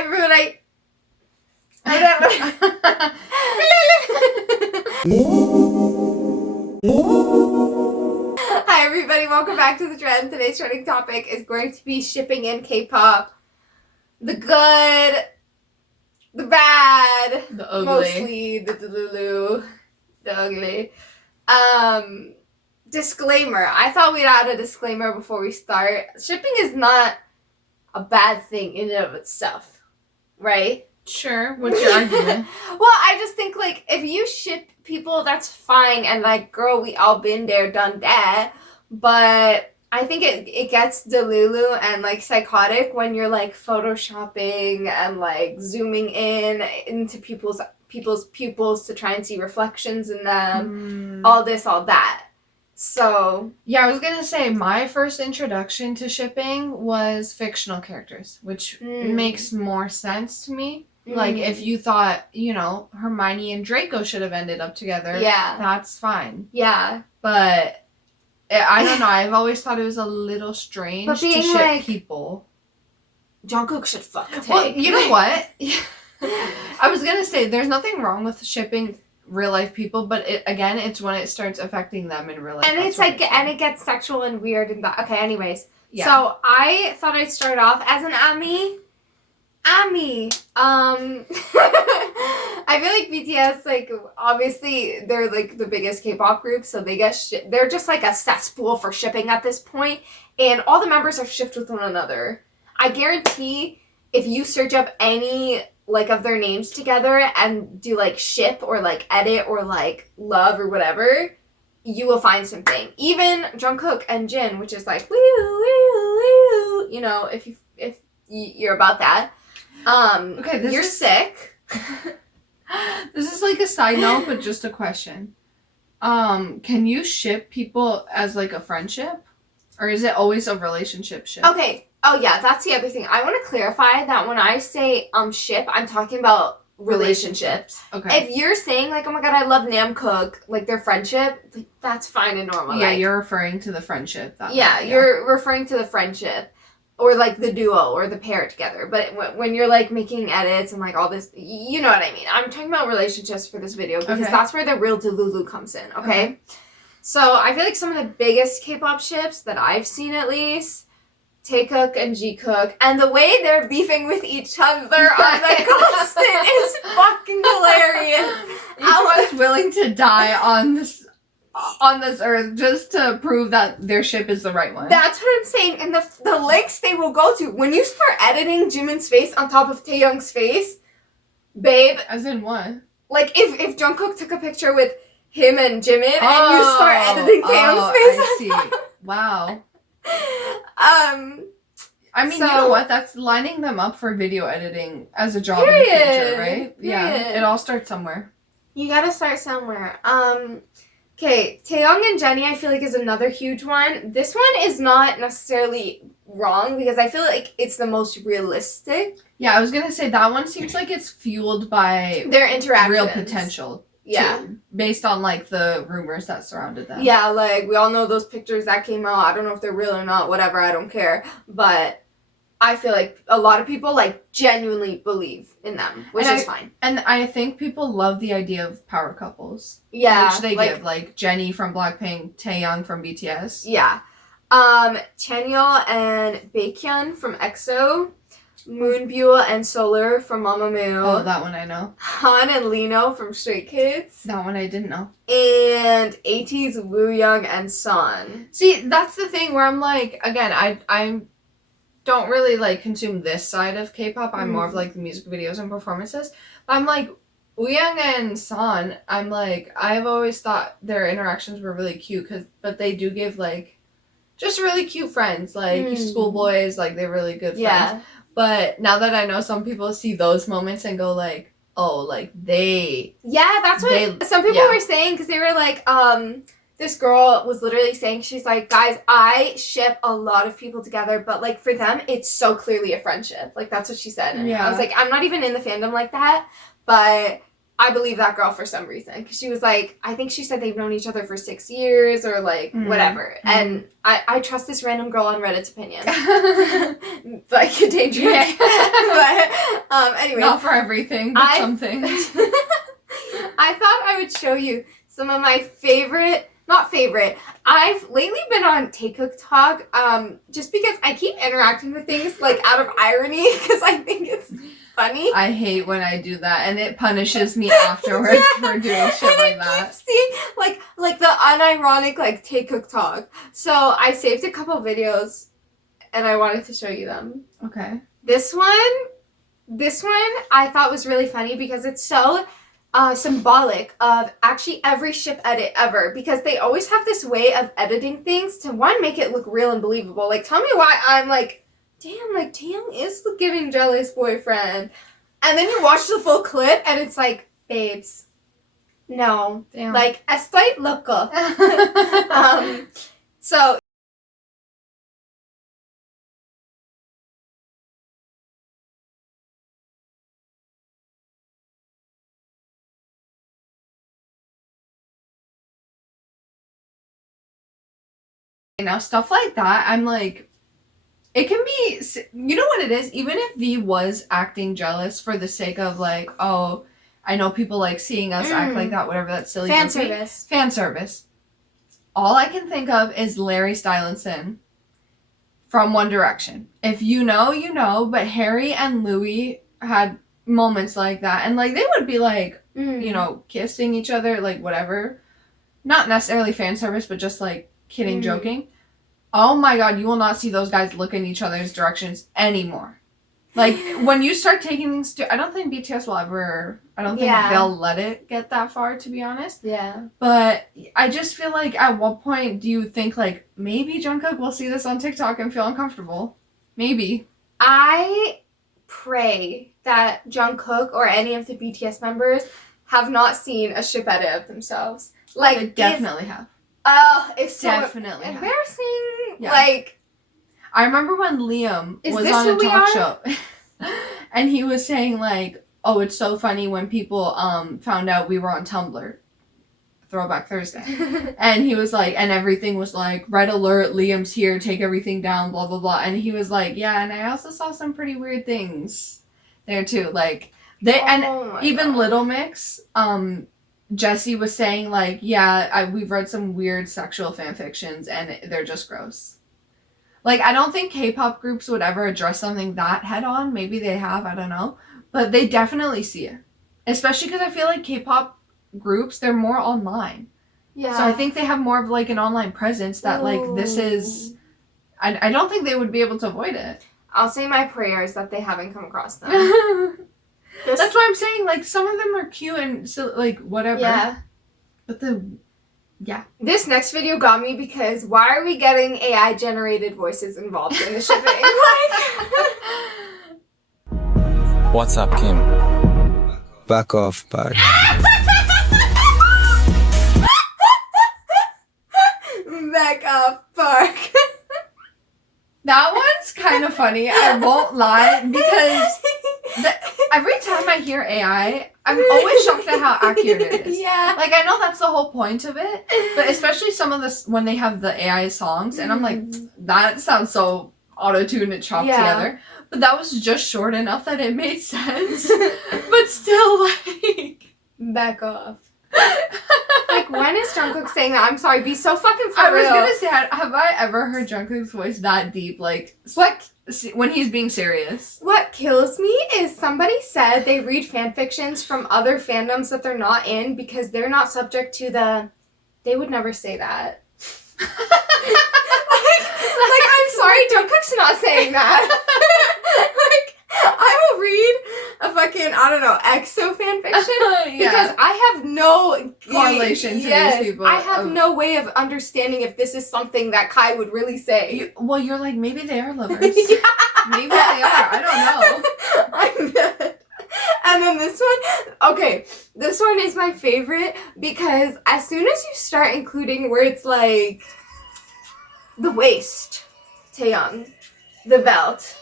Hi, everybody. Hi, everybody. Welcome back to The Trend. Today's trending topic is going to be shipping in K-pop. The good, the bad, the ugly, mostly the delulu, the ugly. Disclaimer. I thought we'd add a disclaimer before we start. Shipping is not a bad thing in and of itself, right? Sure. What's your argument? Well, I just think, like, if you ship people, that's fine. And, like, girl, we all been there, done that. But I think it gets delulu and, like, psychotic when you're, like, photoshopping and, like, zooming in into people's pupils to try and see reflections in them. All this, all that. So... Yeah, I was going to say, my first introduction to shipping was fictional characters, which makes more sense to me. Like, if you thought, you know, Hermione and Draco should have ended up together, yeah, that's fine. Yeah. But, I don't know, I've always thought it was a little strange to ship like, people. Jungkook should fuck Tae. Well, you know what? I was going to say, there's nothing wrong with shipping real life people, but it's when it starts affecting them in real life. And it's like, and it gets sexual and weird and that. Okay, anyways. Yeah. So, I thought I'd start off as an Ami. I feel like BTS, like, obviously, they're, like, the biggest K-pop group, so they get they're just, like, a cesspool for shipping at this point, and all the members are shipped with one another. I guarantee if you search up any, like, of their names together and do, like, ship or, like, edit or, like, love or whatever, you will find something. Even Jungkook and Jin, which is, like, woo, woo, woo, you know, if you're about that. Okay, you're sick. This is like a side note, but just a question. Can you ship people as like a friendship? Or is it always a relationship ship? Okay. Oh yeah, that's the other thing. I want to clarify that when I say ship, I'm talking about relationships. Okay. If you're saying like, oh my god, I love Namkook, like their friendship, like, that's fine and normal. Yeah, like, you're referring to the friendship. You're referring to the friendship. Or, like, the duo or the pair together. But when you're, like, making edits and, like, all this, you know what I mean. I'm talking about relationships for this video because that's where the real delulu comes in, okay? So, I feel like some of the biggest K-pop ships that I've seen, at least, Taekook and Jikook, and the way they're beefing with each other on the constant is fucking hilarious. Each one's willing to die on this earth just to prove that their ship is the right one. That's what I'm saying. And the links they will go to. When you start editing Jimin's face on top of Taeyoung's face, babe. As in what? Like, if Jungkook took a picture with him and Jimin and you start editing Taeyoung's face I see. Wow. I mean, so, you know what? That's lining them up for video editing as a job in the future, right? Yeah. It all starts somewhere. You gotta start somewhere. Okay, Taeyong and Jennie, I feel like, is another huge one. This one is not necessarily wrong because I feel like it's the most realistic. Yeah, I was gonna say that one seems like it's fueled by their interactions. Real potential. Yeah. Too, based on, like, the rumors that surrounded them. Yeah, like, we all know those pictures that came out. I don't know if they're real or not, whatever, I don't care. But I feel like a lot of people, like, genuinely believe in them, which is fine. And I think people love the idea of power couples. Yeah. Which they give, like, Jennie from Blackpink, Taeyoung from BTS. Yeah. Chanyeol and Baekhyun from EXO. Moonbyul and Solar from Mamamoo. Oh, that one I know. Han and Lino from Stray Kids. That one I didn't know. And ATEEZ's Wooyoung and Sun. See, that's the thing where I'm like, again, I don't really, like, consume this side of K-pop. I'm more of, like, the music videos and performances. I'm like, Wooyoung and Sun, I'm like, I've always thought their interactions were really cute, but they do give, like, just really cute friends. Like, schoolboys, like, they're really good friends. Yeah. But now that I know, some people see those moments and go, like, oh, like, they... Yeah, that's what some people were saying, because they were like, this girl was literally saying, she's like, guys, I ship a lot of people together, but, like, for them, it's so clearly a friendship. Like, that's what she said. And I was like, I'm not even in the fandom like that, but I believe that girl for some reason. Because she was like, I think she said they've known each other for 6 years or, like, whatever. And I trust this random girl on Reddit's opinion. Like, dangerous. But, Anyway. Not for everything, but some things. I thought I would show you some of my not favorite. I've lately been on TikTok, just because I keep interacting with things like out of irony because I think it's funny. I hate when I do that, and it punishes me afterwards for doing shit like that. See, like the unironic like TikTok. So I saved a couple videos, and I wanted to show you them. Okay. This one I thought was really funny because it's so symbolic of actually every ship edit ever, because they always have this way of editing things to, one, make it look real and believable. Like, tell me why I'm like, damn, like, Taeyong is the giving jealous boyfriend. And then you watch the full clip and it's like, babes, no. Damn. Like, estoy loco. So now, stuff like that, I'm like, it can be, you know what it is? Even if V was acting jealous for the sake of like, oh, I know people like seeing us act like that, whatever, that's silly. fan service. Fan service. All I can think of is Larry Stylinson from One Direction. If you know, you know, but Harry and Louis had moments like that, and like they would be like, you know, kissing each other, like whatever. Not necessarily fan service, but just like kidding, joking. Oh my god, you will not see those guys look in each other's directions anymore. Like, when you start taking things to... I don't think BTS will ever... I don't think they'll let it get that far, to be honest. Yeah. But I just feel like, at what point do you think, like, maybe Jungkook will see this on TikTok and feel uncomfortable? Maybe. I pray that Jungkook or any of the BTS members have not seen a ship edit of themselves. Like, They definitely have. Oh, it's so Definitely embarrassing. Yeah. Like, I remember when Liam Is was this on who a we talk are? show, and he was saying like, "Oh, it's so funny when people found out we were on Tumblr, Throwback Thursday," and he was like, and everything was like, "Red alert, Liam's here, take everything down, blah blah blah," and he was like, "Yeah, and I also saw some pretty weird things there too, like even Little Mix, Jessie was saying like, yeah, we've read some weird sexual fan fictions and they're just gross." Like, I don't think K-pop groups would ever address something that head on. Maybe they have, I don't know. But they definitely see it. Especially because I feel like K-pop groups, they're more online. Yeah. So I think they have more of like an online presence that like this is... I don't think they would be able to avoid it. I'll say my prayers that they haven't come across them. That's why I'm saying, like, some of them are cute and so, like, whatever. Yeah. But This next video got me because why are we getting AI generated voices involved in the shipping? Like, What's up, Kim? Back off, back. Back off, Park. That one's kind of funny, I won't lie, because every time I hear AI, I'm always shocked at how accurate it is. Yeah. Like, I know that's the whole point of it, but especially some of this, when they have the AI songs, and I'm like, that sounds so auto-tuned and chopped together. But that was just short enough that it made sense. But still, like... Back off. Like, when is Jungkook saying that? I'm sorry, be so fucking for real. real. I was gonna say, have I ever heard Jungkook's voice that deep? Like, what? When he's being serious. What kills me is somebody said they read fan fictions from other fandoms that they're not in because they're not subject to the... They would never say that. like, I'm sorry, Jungkook's not saying that. Like, I will read a fucking, I don't know, EXO fanfiction because I have no correlation to these people. I have no way of understanding if this is something that Kai would really say. You're like, maybe they are lovers. Maybe they are. I don't know. I'm dead. And then this one is my favorite because as soon as you start including words like the waist, Taeyong, the belt,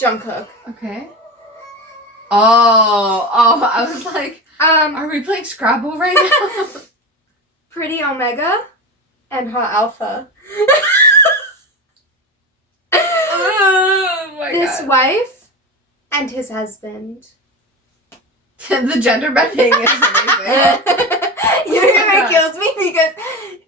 Jungkook. Okay. Oh, I was like, are we playing Scrabble right now? Pretty Omega and Hot Alpha. Oh my This God. wife and his husband. The gender bending is amazing. You know what kills me? Because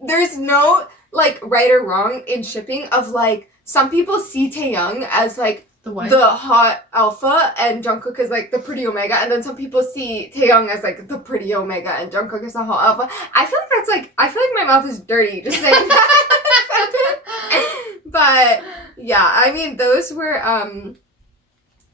there's no, like, right or wrong in shipping of, like, some people see Taehyung as, like, the hot alpha and Jungkook is, like, the pretty omega, and then some people see Taehyung as, like, the pretty omega and Jungkook is the hot alpha. I feel like that's, like, I feel like my mouth is dirty just saying that. But, yeah, I mean, those were,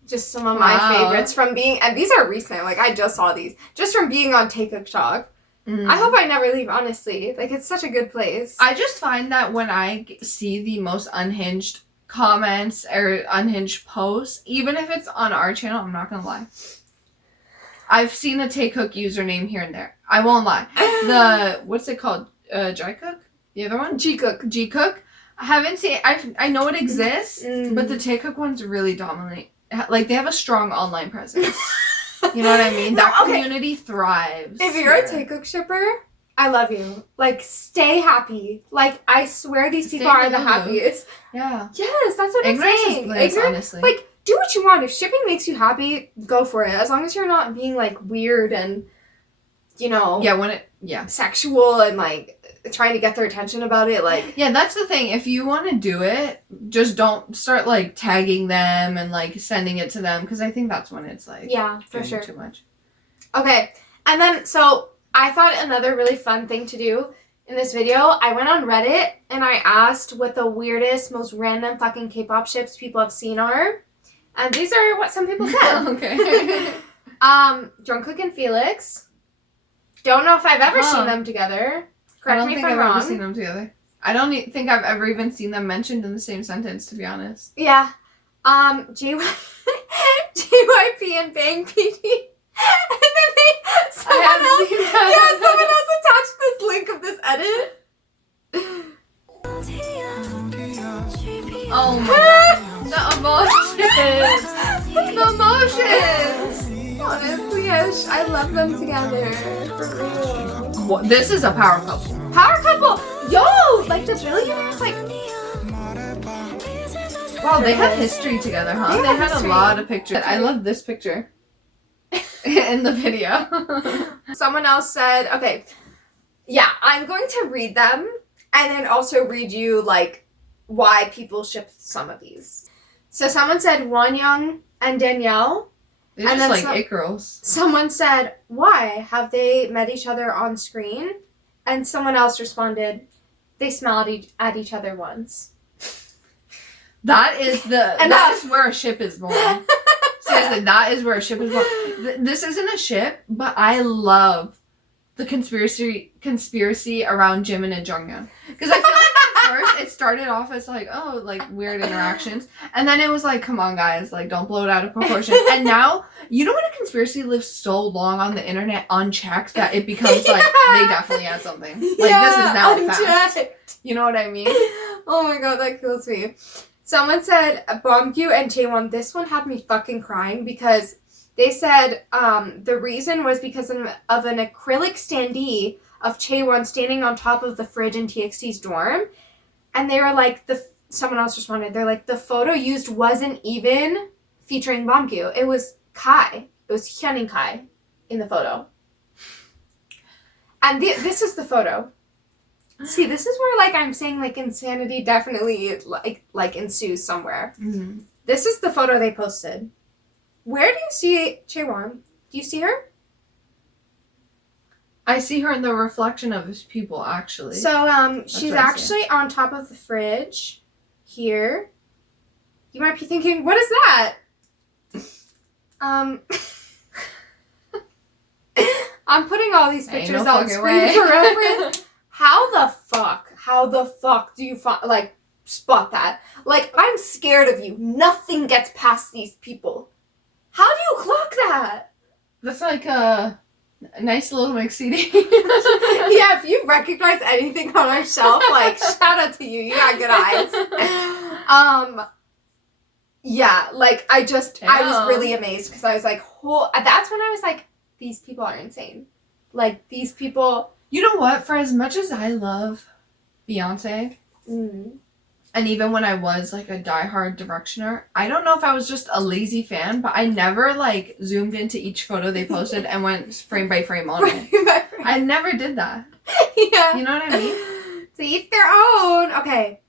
just some of my favorites from being, and these are recent, like, I just saw these, just from being on TikTok. Mm. I hope I never leave, honestly. Like, it's such a good place. I just find that when I see the most unhinged comments or unhinged posts, even if it's on our channel, I'm not gonna lie, I've seen a Taekook username here and there. I won't lie. The, what's it called? Jaicook? The other one? G-Cook. I haven't seen, I know it exists, but the Taekook ones really dominate. Like, they have a strong online presence. You know what I mean? That community thrives. If you're a Taekook shipper, I love you. Like, stay happy. Like, I swear these people are the happiest. Yeah. Yes, that's what I'm saying. Ignorance is bliss, honestly. Like, do what you want. If shipping makes you happy, go for it. As long as you're not being, like, weird and, you know... sexual and, like, trying to get their attention about it, like... Yeah, that's the thing. If you want to do it, just don't start, like, tagging them and, like, sending it to them, because I think that's when it's, like... Yeah, for sure. Too much. Okay, and then, so, I thought another really fun thing to do in this video, I went on Reddit, and I asked what the weirdest, most random fucking K-pop ships people have seen are, and these are what some people said. Okay. Jungkook and Felix. Don't know if I've ever seen them together. Correct me if I'm wrong. I don't think I've ever seen them together. I don't think I've ever even seen them mentioned in the same sentence, to be honest. Yeah. JYP and Bang PD. And then someone else attached this link of this edit. Oh my god. The emotions! Honestly, I love them together. For real. What? This is a power couple. Power couple! Yo! Like the billionaires, like... Wow, they have history together, huh? They had a lot of pictures. I love this picture. In the video. Someone else said, okay, yeah, I'm going to read them and then also read you, like, why people ship some of these. So someone said Wonyoung and Danielle. They're and just then like it girls. Someone said, why have they met each other on screen? And someone else responded, they smiled at each other once. That is that's where a ship is born. Seriously, that is where a ship is born. This isn't a ship, but I love the conspiracy around Jimin and Jonghyun. Because I feel like at first it started off as like, oh, like weird interactions. And then it was like, come on guys, like don't blow it out of proportion. And now, you know when a conspiracy lives so long on the internet unchecked that it becomes like, they definitely had something. Like this is now a fact. You know what I mean? Oh my god, that kills me. Someone said Bongyu and Jaewon. This one had me fucking crying because they said the reason was because of an acrylic standee of Chaewon standing on top of the fridge in TXT's dorm. And they were like, someone else responded, they're like, the photo used wasn't even featuring Bongyu. It was Kai. It was Hyunin Kai in the photo. And this is the photo. See, this is where, like, I'm saying, like, insanity definitely, like ensues somewhere. Mm-hmm. This is the photo they posted. Where do you see Chaewon? Do you see her? I see her in the reflection of his pupil, actually. So, she's actually on top of the fridge here. You might be thinking, what is that? I'm putting all these pictures on screen for reference. How the fuck do you spot that? Like, I'm scared of you. Nothing gets past these people. How do you clock that? That's like a nice little mix CD. Yeah, if you recognize anything on our shelf, like, shout out to you. You got good eyes. Yeah, like, I was really amazed because I was like, that's when I was like, these people are insane. Like, these people... You know what? For as much as I love Beyonce, and And even when I was like a diehard Directioner, I don't know if I was just a lazy fan, but I never like zoomed into each photo they posted and went frame by frame on it. I never did that. Yeah. You know what I mean? To each their own. Okay.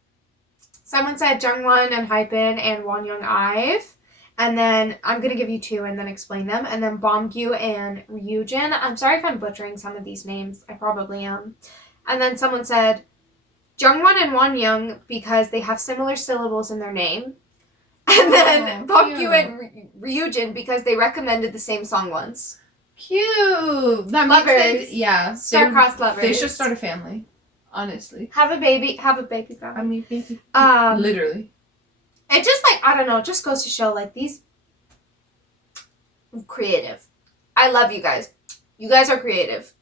Someone said Jungwon and Hypen and Wonyoung Ive. And then I'm going to give you 2 and then explain them. And then Bomgyu and Ryujin. I'm sorry if I'm butchering some of these names. I probably am. And then someone said Jungwon and Wonyoung because they have similar syllables in their name. And then Bomgyu and Ryujin because they recommended the same song once. Cute. That Lovers. Yeah. Star-crossed lovers. They should start a family. Honestly. Have a baby family. I mean, baby. Literally. It just, like, I don't know, it just goes to show, like, these creative. I love you guys. You guys are creative.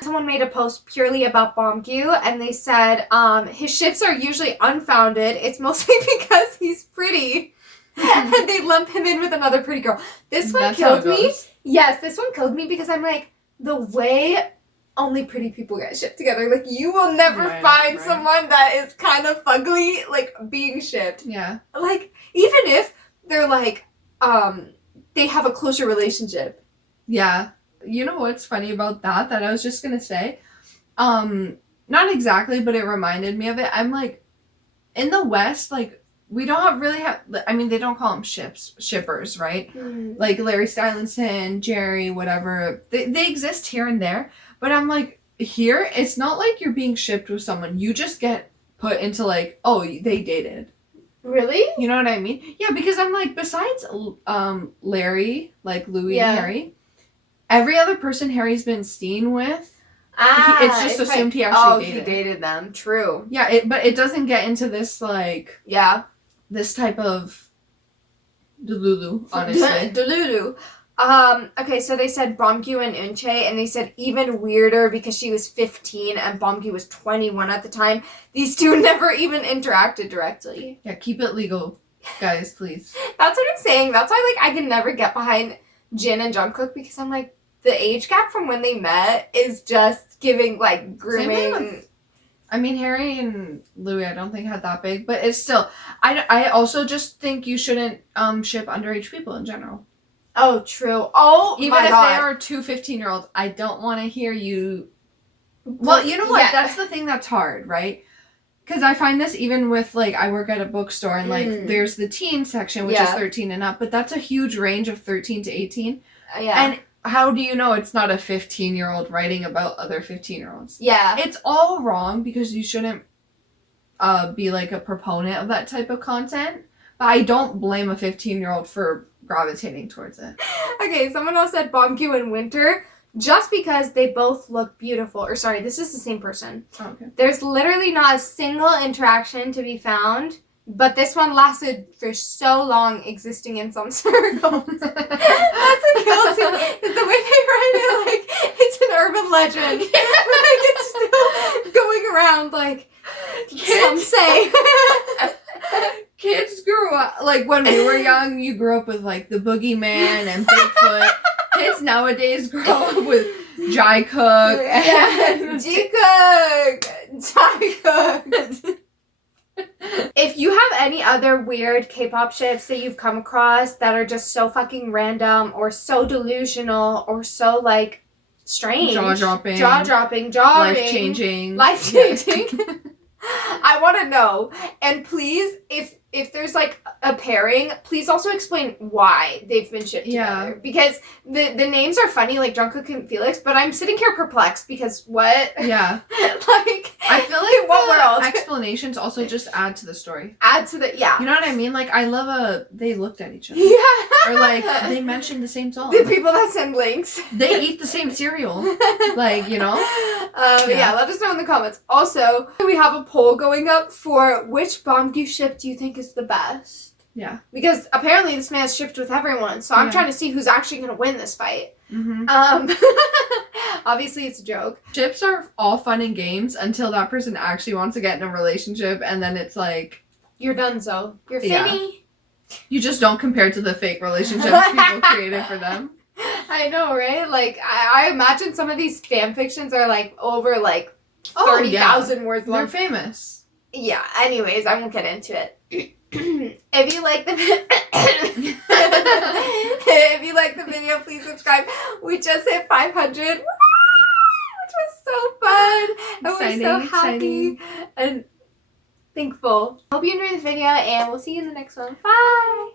Someone made a post purely about Bomgyu, and they said, his shits are usually unfounded. It's mostly because he's pretty. And they lump him in with another pretty girl. This one killed me. Yes, this one killed me because I'm like, the way only pretty people get shipped together. Like, you will never find someone that is kind of fugly, like, being shipped. Yeah. Like, even if they're, like, they have a closer relationship. Yeah. You know what's funny about that I was just gonna say? Not exactly, but it reminded me of it. I'm, like, in the West, like, we don't really have, I mean, they don't call them shippers, right? Mm. Like, Larry Stylinson, Jerry, whatever. They exist here and there. But I'm like, here, it's not like you're being shipped with someone. You just get put into like, oh, they dated. Really? You know what I mean? Yeah, because I'm like, besides Larry, like Louis and Harry, every other person Harry's been seen with, it's just assumed he actually dated. Oh, he dated them. True. Yeah, but it doesn't get into this, like... Yeah. This type of delulu, honestly. Delulu. Okay, so they said Bomgyu and Eunchae, and they said even weirder because she was 15 and Bomgyu was 21 at the time. These two never even interacted directly. Yeah, keep it legal, guys, please. That's what I'm saying. That's why, like, I can never get behind Jin and Jungkook because I'm like, the age gap from when they met is just giving, like, grooming. I mean, Harry and Louis, I don't think had that big, but it's still... I also just think you shouldn't ship underage people in general. Oh, true. Oh, even my if God. they are 2 15-year-olds, I don't want to hear you... Well, you know what? Yeah. That's the thing that's hard, right? Because I find this even with, like, I work at a bookstore, and, like, there's the teen section, which is 13 and up, but that's a huge range of 13 to 18. Yeah. And how do you know it's not a 15-year-old writing about other 15-year-olds? Yeah. It's all wrong because you shouldn't be, like, a proponent of that type of content. But I don't blame a 15-year-old for gravitating towards it. Okay, someone else said Bomgyu and Winter just because they both look beautiful. Or sorry, this is the same person. Oh, okay. There's literally not a single interaction to be found, but this one lasted for so long, existing in some circles. That's what kills me. Is the way they write it, like, it's an urban legend. Like, it's still going around, like, some say. Kids grew up, like, when we were young, you grew up with, like, the Boogeyman and Bigfoot. Kids nowadays grow up with Jai Cook. Jai Cook. If you have any other weird K-pop ships that you've come across that are just so fucking random or so delusional or so, like, strange. Jaw-dropping. Life-changing. I want to know. And please, if there's, like, a pairing, please also explain why they've been shipped together. Because the names are funny, like Jungkook and Felix, but I'm sitting here perplexed because what? Yeah. Like, I feel like what world? Explanations also just add to the story. Add to the, yeah. You know what I mean? Like, I love they looked at each other. Yeah. Or, like, they mentioned the same song. The people that send links. They eat the same cereal. Like, you know? Yeah, let us know in the comments. Also, we have a poll going up for which Bomgyu ship do you think is the best? Yeah. Because apparently this man is shipped with everyone, so I'm trying to see who's actually going to win this fight. Mm-hmm. Obviously it's a joke. Ships are all fun and games until that person actually wants to get in a relationship, and then it's like... You're done, so. You're finny. Yeah. You just don't compare to the fake relationships people created for them. I know, right? Like, I imagine some of these fan fictions are, like, over, like, 30,000 words long. They're famous. Yeah, anyways, I won't get into it. If you like the if you like the video, please subscribe. We just hit 500, which was so fun. I was so happy and thankful. Hope you enjoyed this video, and we'll see you in the next one. Bye!